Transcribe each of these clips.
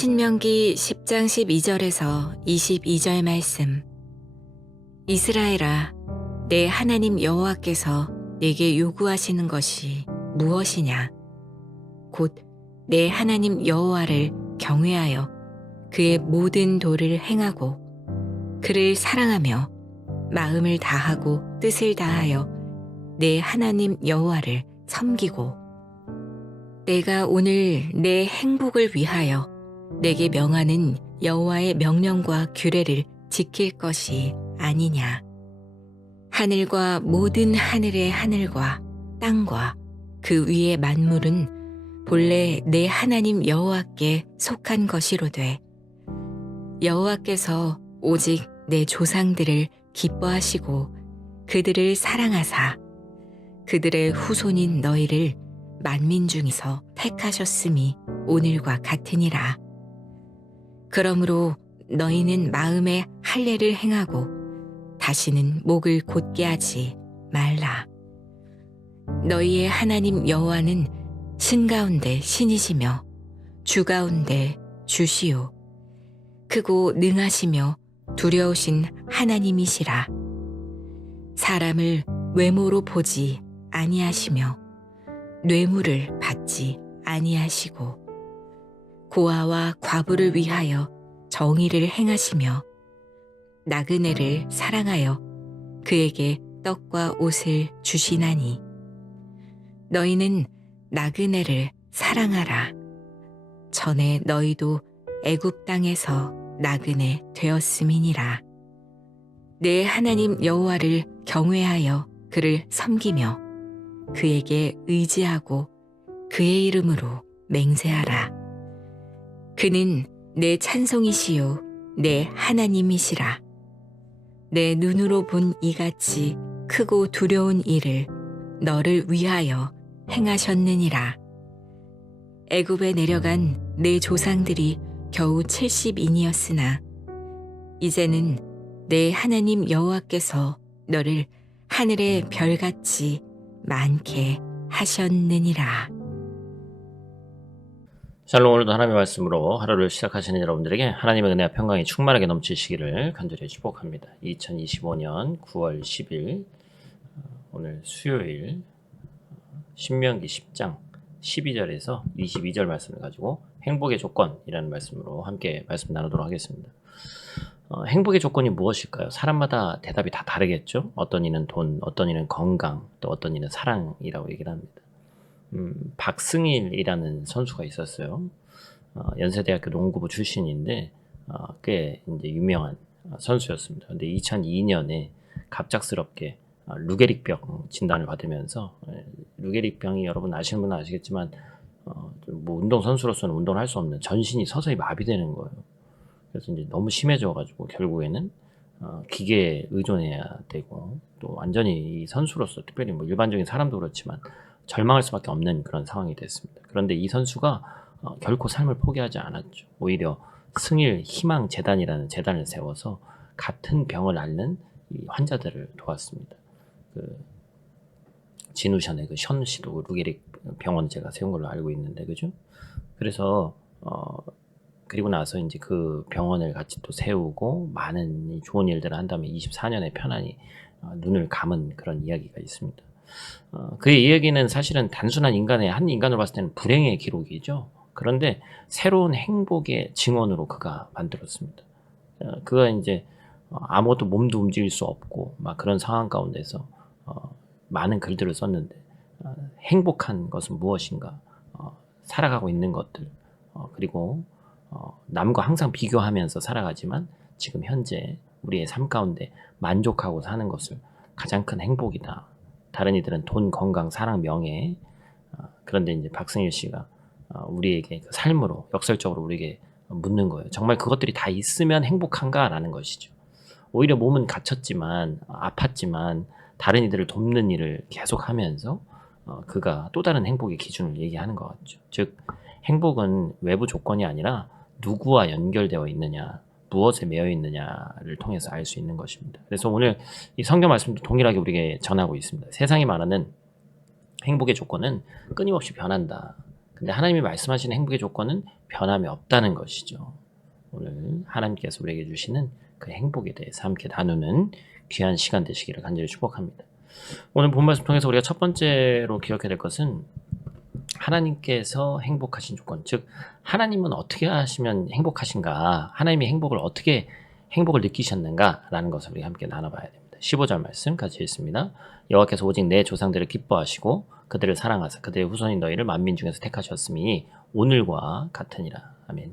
신명기 10장 12절에서 22절 말씀. 이스라엘아, 내 하나님 여호와께서 내게 요구하시는 것이 무엇이냐? 곧 내 하나님 여호와를 경외하여 그의 모든 도를 행하고 그를 사랑하며 마음을 다하고 뜻을 다하여 내 하나님 여호와를 섬기고, 내가 오늘 내 행복을 위하여 내게 명하는 여호와의 명령과 규례를 지킬 것이 아니냐. 하늘과 모든 하늘의 하늘과 땅과 그 위의 만물은 본래 내 하나님 여호와께 속한 것이로되, 여호와께서 오직 내 조상들을 기뻐하시고 그들을 사랑하사 그들의 후손인 너희를 만민 중에서 택하셨음이 오늘과 같으니라. 그러므로 너희는 마음에 할례를 행하고 다시는 목을 곧게 하지 말라. 너희의 하나님 여호와는 신 가운데 신이시며 주 가운데 주시요 크고 능하시며 두려우신 하나님이시라. 사람을 외모로 보지 아니하시며 뇌물을 받지 아니하시고 고아와 과부를 위하여 정의를 행하시며 나그네를 사랑하여 그에게 떡과 옷을 주시나니, 너희는 나그네를 사랑하라. 전에 너희도 애굽 땅에서 나그네 되었음이니라. 내 하나님 여호와를 경외하여 그를 섬기며 그에게 의지하고 그의 이름으로 맹세하라. 그는 내 찬송이시요 내 하나님이시라. 내 눈으로 본 이같이 크고 두려운 일을 너를 위하여 행하셨느니라. 애굽에 내려간 내 조상들이 겨우 70인이었으나 이제는 내 하나님 여호와께서 너를 하늘의 별같이 많게 하셨느니라. 샬롬. 오늘도 하나님의 말씀으로 하루를 시작하시는 여러분들에게 하나님의 은혜와 평강이 충만하게 넘치시기를 간절히 축복합니다. 2025년 9월 10일 오늘 수요일 신명기 10장 12절에서 22절 말씀을 가지고 행복의 조건이라는 말씀으로 함께 말씀 나누도록 하겠습니다. 행복의 조건이 무엇일까요? 사람마다 대답이 다 다르겠죠. 어떤 이는 돈, 어떤 이는 건강, 또 어떤 이는 사랑이라고 얘기를 합니다. 박승일이라는 선수가 있었어요. 연세대학교 농구부 출신인데 꽤 이제 유명한 선수였습니다. 근데 2002년에 갑작스럽게 루게릭병 진단을 받으면서, 루게릭병이 여러분 아시는 분은 아시겠지만 뭐 운동 선수로서는 운동을 할 수 없는, 전신이 서서히 마비되는 거예요. 그래서 이제 너무 심해져가지고 결국에는 기계에 의존해야 되고, 또 완전히 이 선수로서, 특별히 뭐 일반적인 사람도 그렇지만 절망할 수밖에 없는 그런 상황이 됐습니다. 그런데 이 선수가 결코 삶을 포기하지 않았죠. 오히려 승일 희망 재단이라는 재단을 세워서 같은 병을 앓는 이 환자들을 도왔습니다. 그 진우션의 그 션 씨도 루게릭 병원 제가 세운 걸로 알고 있는데, 그죠? 그래서 그리고 나서 이제 그 병원을 같이 또 세우고 많은 좋은 일들을 한 다음에 24년에 편안히 눈을 감은 그런 이야기가 있습니다. 그의 이야기는 사실은 단순한 한 인간으로 봤을 때는 불행의 기록이죠. 그런데 새로운 행복의 증언으로 그가 만들었습니다. 그가 이제 아무것도 몸도 움직일 수 없고 막 그런 상황 가운데서 많은 글들을 썼는데, 행복한 것은 무엇인가, 살아가고 있는 것들, 그리고 남과 항상 비교하면서 살아가지만 지금 현재 우리의 삶 가운데 만족하고 사는 것을 가장 큰 행복이다. 다른 이들은 돈, 건강, 사랑, 명예, 그런데 이제 박승일 씨가 우리에게 그 삶으로 역설적으로 우리에게 묻는 거예요. 정말 그것들이 다 있으면 행복한가라는 것이죠. 오히려 몸은 갇혔지만, 아팠지만 다른 이들을 돕는 일을 계속하면서 그가 또 다른 행복의 기준을 얘기하는 것 같죠. 즉, 행복은 외부 조건이 아니라 누구와 연결되어 있느냐, 무엇에 매여 있느냐를 통해서 알 수 있는 것입니다. 그래서 오늘 이 성경 말씀도 동일하게 우리에게 전하고 있습니다. 세상이 말하는 행복의 조건은 끊임없이 변한다. 근데 하나님이 말씀하시는 행복의 조건은 변함이 없다는 것이죠. 오늘 하나님께서 우리에게 주시는 그 행복에 대해서 함께 나누는 귀한 시간 되시기를 간절히 축복합니다. 오늘 본 말씀 통해서 우리가 첫 번째로 기억해야 될 것은 하나님께서 행복하신 조건, 즉 하나님은 어떻게 하시면 행복하신가, 하나님이 행복을 느끼셨는가라는 것을 우리 함께 나눠봐야 됩니다. 15절 말씀 같이 읽습니다. 여호와께서 오직 내 조상들을 기뻐하시고 그들을 사랑하사 그들의 후손인 너희를 만민 중에서 택하셨으니 오늘과 같으니라. 아멘.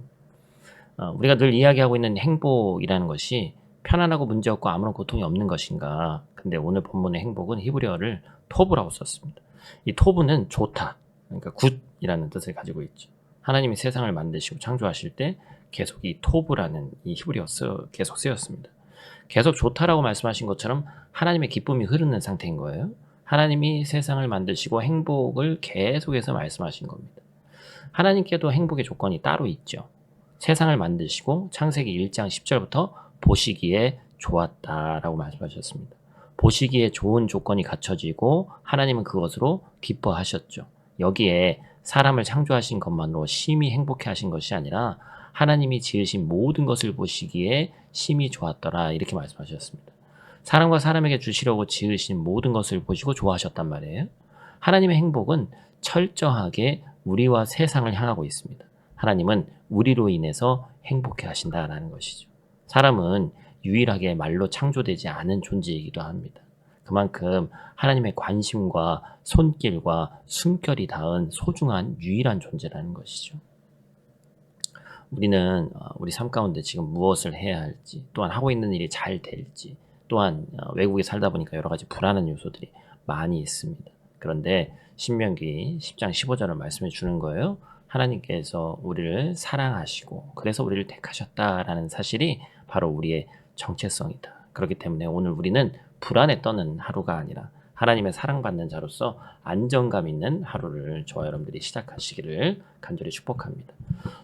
우리가 늘 이야기하고 있는 행복이라는 것이 편안하고 문제없고 아무런 고통이 없는 것인가. 근데 오늘 본문의 행복은 히브리어를 토브라고 썼습니다. 이 토브는 좋다, 그러니까 굿이라는 뜻을 가지고 있죠. 하나님이 세상을 만드시고 창조하실 때 계속 이 토브라는 이 히브리어 계속 쓰였습니다. 계속 좋다라고 말씀하신 것처럼 하나님의 기쁨이 흐르는 상태인 거예요. 하나님이 세상을 만드시고 행복을 계속해서 말씀하신 겁니다. 하나님께도 행복의 조건이 따로 있죠. 세상을 만드시고 창세기 1장 10절부터 보시기에 좋았다라고 말씀하셨습니다. 보시기에 좋은 조건이 갖춰지고 하나님은 그것으로 기뻐하셨죠. 여기에 사람을 창조하신 것만으로 심히 행복해 하신 것이 아니라 하나님이 지으신 모든 것을 보시기에 심히 좋았더라, 이렇게 말씀하셨습니다. 사람과 사람에게 주시려고 지으신 모든 것을 보시고 좋아하셨단 말이에요. 하나님의 행복은 철저하게 우리와 세상을 향하고 있습니다. 하나님은 우리로 인해서 행복해 하신다라는 것이죠. 사람은 유일하게 말로 창조되지 않은 존재이기도 합니다. 그만큼 하나님의 관심과 손길과 숨결이 닿은 소중한 유일한 존재라는 것이죠. 우리는 우리 삶 가운데 지금 무엇을 해야 할지, 또한 하고 있는 일이 잘 될지, 또한 외국에 살다 보니까 여러 가지 불안한 요소들이 많이 있습니다. 그런데 신명기 10장 15절을 말씀해 주는 거예요. 하나님께서 우리를 사랑하시고 그래서 우리를 택하셨다라는 사실이 바로 우리의 정체성이다. 그렇기 때문에 오늘 우리는 불안에 떠는 하루가 아니라 하나님의 사랑받는 자로서 안정감 있는 하루를 저와 여러분들이 시작하시기를 간절히 축복합니다.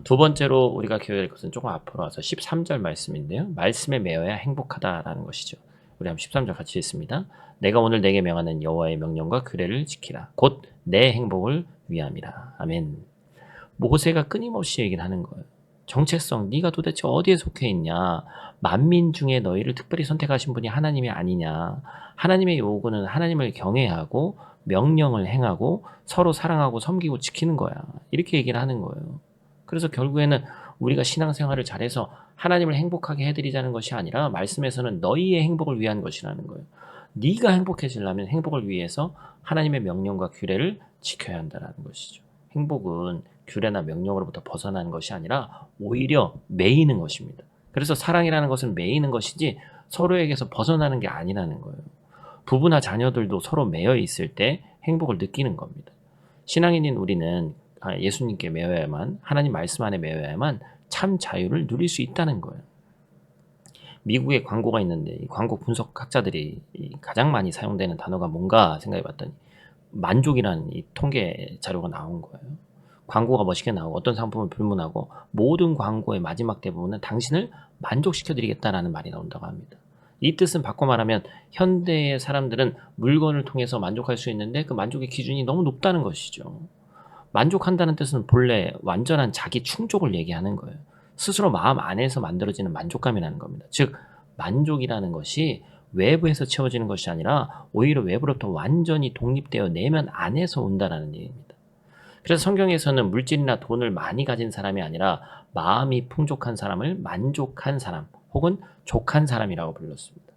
두 번째로 우리가 기억해야 될 것은 조금 앞으로 와서 13절 말씀인데요. 말씀에 매여야 행복하다라는 것이죠. 우리 한번 13절 같이 읽습니다. 내가 오늘 내게 명하는 여호와의 명령과 규례를 지키라. 곧 내 행복을 위함이라. 아멘. 모세가 끊임없이 얘기를 하는 거예요. 정체성, 네가 도대체 어디에 속해 있냐? 만민 중에 너희를 특별히 선택하신 분이 하나님이 아니냐? 하나님의 요구는 하나님을 경외하고 명령을 행하고 서로 사랑하고 섬기고 지키는 거야. 이렇게 얘기를 하는 거예요. 그래서 결국에는 우리가 신앙생활을 잘해서 하나님을 행복하게 해드리자는 것이 아니라 말씀에서는 너희의 행복을 위한 것이라는 거예요. 네가 행복해지려면 행복을 위해서 하나님의 명령과 규례를 지켜야 한다는 것이죠. 행복은 규례나 명령으로부터 벗어나는 것이 아니라 오히려 매이는 것입니다. 그래서 사랑이라는 것은 매이는 것이지 서로에게서 벗어나는 게 아니라는 거예요. 부부나 자녀들도 서로 매여 있을 때 행복을 느끼는 겁니다. 신앙인인 우리는 예수님께 매여야만, 하나님 말씀 안에 매여야만 참 자유를 누릴 수 있다는 거예요. 미국에 광고가 있는데 이 광고 분석학자들이 가장 많이 사용되는 단어가 뭔가 생각해 봤더니 만족이라는 이 통계 자료가 나온 거예요. 광고가 멋있게 나오고 어떤 상품을 불문하고 모든 광고의 마지막 대부분은 당신을 만족시켜드리겠다라는 말이 나온다고 합니다. 이 뜻은 바꿔 말하면 현대의 사람들은 물건을 통해서 만족할 수 있는데 그 만족의 기준이 너무 높다는 것이죠. 만족한다는 뜻은 본래 완전한 자기 충족을 얘기하는 거예요. 스스로 마음 안에서 만들어지는 만족감이라는 겁니다. 즉 만족이라는 것이 외부에서 채워지는 것이 아니라 오히려 외부로부터 완전히 독립되어 내면 안에서 온다라는 얘기입니다. 그래서 성경에서는 물질이나 돈을 많이 가진 사람이 아니라 마음이 풍족한 사람을 만족한 사람 혹은 족한 사람이라고 불렀습니다.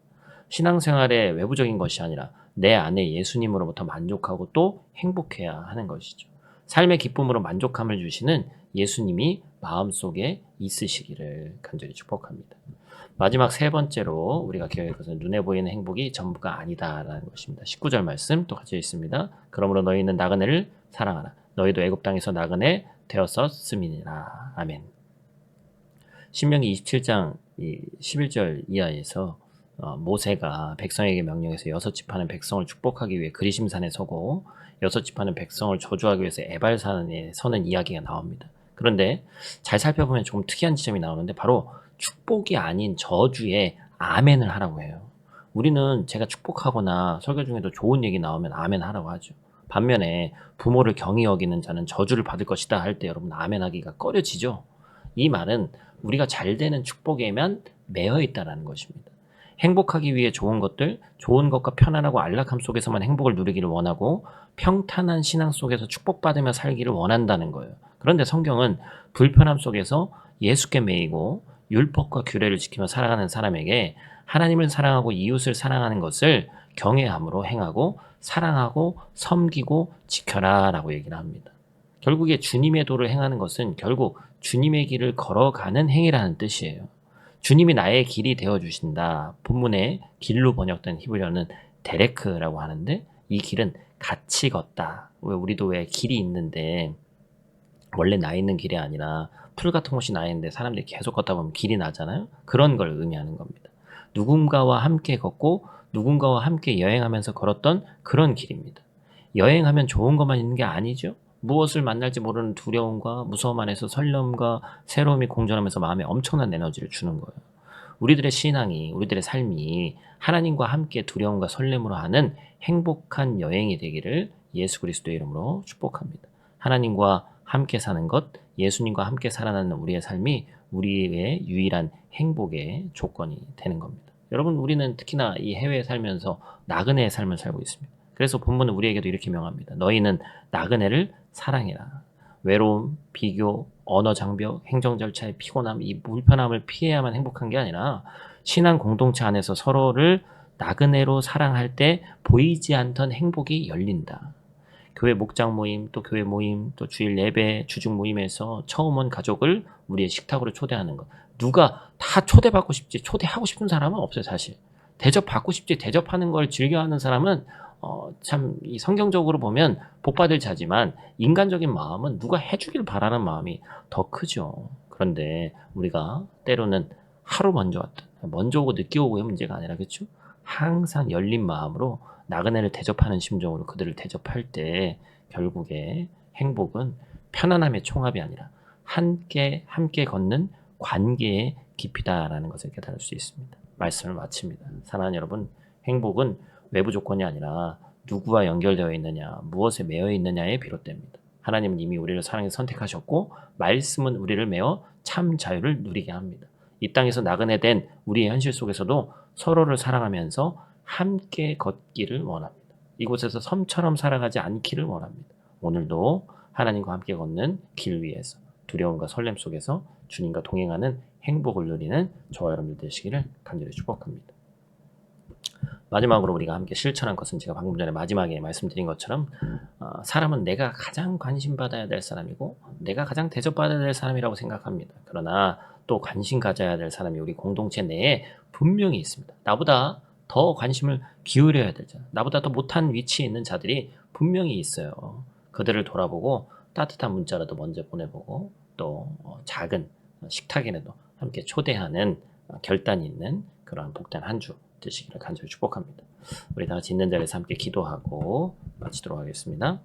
신앙생활의 외부적인 것이 아니라 내 안에 예수님으로부터 만족하고 또 행복해야 하는 것이죠. 삶의 기쁨으로 만족감을 주시는 예수님이 마음속에 있으시기를 간절히 축복합니다. 마지막 세 번째로 우리가 기억할 것은 눈에 보이는 행복이 전부가 아니다라는 것입니다. 19절 말씀 또 같이 읽습니다. 그러므로 너희는 나그네를 사랑하라. 너희도 애굽 땅에서 나그네 되었었음이니라. 아멘. 신명기 27장 11절 이하에서 모세가 백성에게 명령해서 6지파는 백성을 축복하기 위해 그리심산에 서고 6지파는 백성을 저주하기 위해서 에발산에 서는 이야기가 나옵니다. 그런데 잘 살펴보면 조금 특이한 지점이 나오는데 바로 축복이 아닌 저주에 아멘을 하라고 해요. 우리는 제가 축복하거나 설교 중에도 좋은 얘기 나오면 아멘 하라고 하죠. 반면에 부모를 경히 여기는 자는 저주를 받을 것이다 할 때 여러분 아멘 하기가 꺼려지죠. 이 말은 우리가 잘 되는 축복에만 매여 있다라는 것입니다. 행복하기 위해 좋은 것들, 좋은 것과 편안하고 안락함 속에서만 행복을 누리기를 원하고 평탄한 신앙 속에서 축복받으며 살기를 원한다는 거예요. 그런데 성경은 불편함 속에서 예수께 매이고 율법과 규례를 지키며 살아가는 사람에게 하나님을 사랑하고 이웃을 사랑하는 것을 경외함으로 행하고 사랑하고 섬기고 지켜라 라고 얘기를 합니다. 결국에 주님의 도를 행하는 것은 결국 주님의 길을 걸어가는 행위라는 뜻이에요. 주님이 나의 길이 되어주신다. 본문에 길로 번역된 히브리어는 데레크라고 하는데 이 길은 같이 걷다. 우리도 왜 길이 있는데 원래 나 있는 길이 아니라 풀 같은 곳이 나 있는데 사람들이 계속 걷다 보면 길이 나잖아요. 그런 걸 의미하는 겁니다. 누군가와 함께 걷고 누군가와 함께 여행하면서 걸었던 그런 길입니다. 여행하면 좋은 것만 있는 게 아니죠. 무엇을 만날지 모르는 두려움과 무서움 안에서 설렘과 새로움이 공존하면서 마음에 엄청난 에너지를 주는 거예요. 우리들의 신앙이, 우리들의 삶이 하나님과 함께 두려움과 설렘으로 하는 행복한 여행이 되기를 예수 그리스도의 이름으로 축복합니다. 하나님과 함께 사는 것, 예수님과 함께 살아가는 우리의 삶이 우리의 유일한 행복의 조건이 되는 겁니다. 여러분, 우리는 특히나 이 해외에 살면서 나그네의 삶을 살고 있습니다. 그래서 본문은 우리에게도 이렇게 명합니다. 너희는 나그네를 사랑해라. 외로움, 비교, 언어 장벽, 행정 절차의 피곤함, 이 불편함을 피해야만 행복한 게 아니라 신앙 공동체 안에서 서로를 나그네로 사랑할 때 보이지 않던 행복이 열린다. 교회 목장 모임, 또 교회 모임, 또 주일 예배, 주중 모임에서 처음 온 가족을 우리의 식탁으로 초대하는 것. 누가 다 초대받고 싶지, 초대하고 싶은 사람은 없어요, 사실. 대접받고 싶지, 대접하는 걸 즐겨하는 사람은 참 이 성경적으로 보면 복받을 자지만 인간적인 마음은 누가 해주길 바라는 마음이 더 크죠. 그런데 우리가 때로는 하루 먼저 왔다. 먼저 오고 늦게 오고의 문제가 아니라 그렇죠? 항상 열린 마음으로 나그네를 대접하는 심정으로 그들을 대접할 때 결국에 행복은 편안함의 총합이 아니라 함께 걷는 관계의 깊이다라는 것을 깨달을 수 있습니다. 말씀을 마칩니다. 사랑하는 여러분, 행복은 외부 조건이 아니라 누구와 연결되어 있느냐, 무엇에 매여 있느냐에 비롯됩니다. 하나님은 이미 우리를 사랑해 선택하셨고 말씀은 우리를 메어 참 자유를 누리게 합니다. 이 땅에서 나그네된 우리의 현실 속에서도 서로를 사랑하면서 함께 걷기를 원합니다. 이곳에서 섬처럼 살아가지 않기를 원합니다. 오늘도 하나님과 함께 걷는 길 위에서 두려움과 설렘 속에서 주님과 동행하는 행복을 누리는 저와 여러분들 되시기를 간절히 축복합니다. 마지막으로 우리가 함께 실천한 것은 제가 방금 전에 마지막에 말씀드린 것처럼 사람은 내가 가장 관심받아야 될 사람이고 내가 가장 대접받아야 될 사람이라고 생각합니다. 그러나 또 관심 가져야 될 사람이 우리 공동체 내에 분명히 있습니다. 나보다 더 관심을 기울여야 되잖아. 나보다 더 못한 위치에 있는 자들이 분명히 있어요. 그들을 돌아보고 따뜻한 문자라도 먼저 보내보고 또 작은 식탁에라도 함께 초대하는 결단이 있는 그러한 복된 한 주 되시기를 간절히 축복합니다. 우리 다 같이 있는 자리에서 함께 기도하고 마치도록 하겠습니다.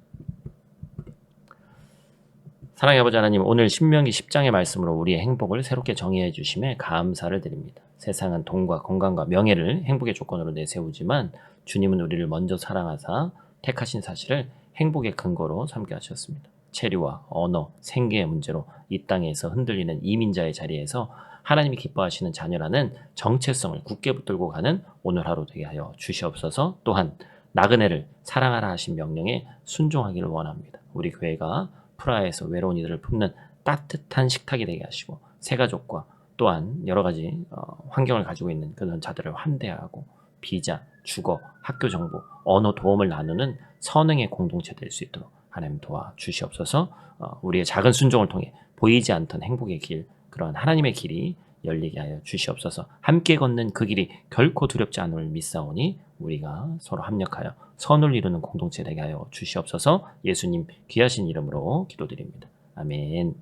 사랑의 아버지 하나님, 오늘 신명기 10장의 말씀으로 우리의 행복을 새롭게 정의해 주심에 감사를 드립니다. 세상은 돈과 건강과 명예를 행복의 조건으로 내세우지만 주님은 우리를 먼저 사랑하사 택하신 사실을 행복의 근거로 삼게 하셨습니다. 체류와 언어, 생계의 문제로 이 땅에서 흔들리는 이민자의 자리에서 하나님이 기뻐하시는 자녀라는 정체성을 굳게 붙들고 가는 오늘 하루 되게 하여 주시옵소서. 또한 나그네를 사랑하라 하신 명령에 순종하기를 원합니다. 우리 교회가 프라하에서 외로운 이들을 품는 따뜻한 식탁이 되게 하시고 새가족과 또한 여러 가지 환경을 가지고 있는 그런 자들을 환대하고 비자, 주거, 학교 정보, 언어 도움을 나누는 선행의 공동체 될 수 있도록 하나님 도와 주시옵소서. 우리의 작은 순종을 통해 보이지 않던 행복의 길, 그러한 하나님의 길이 열리게 하여 주시옵소서. 함께 걷는 그 길이 결코 두렵지 않음을 믿사오니 우리가 서로 합력하여 선을 이루는 공동체 되게 하여 주시옵소서. 예수님 귀하신 이름으로 기도드립니다. 아멘.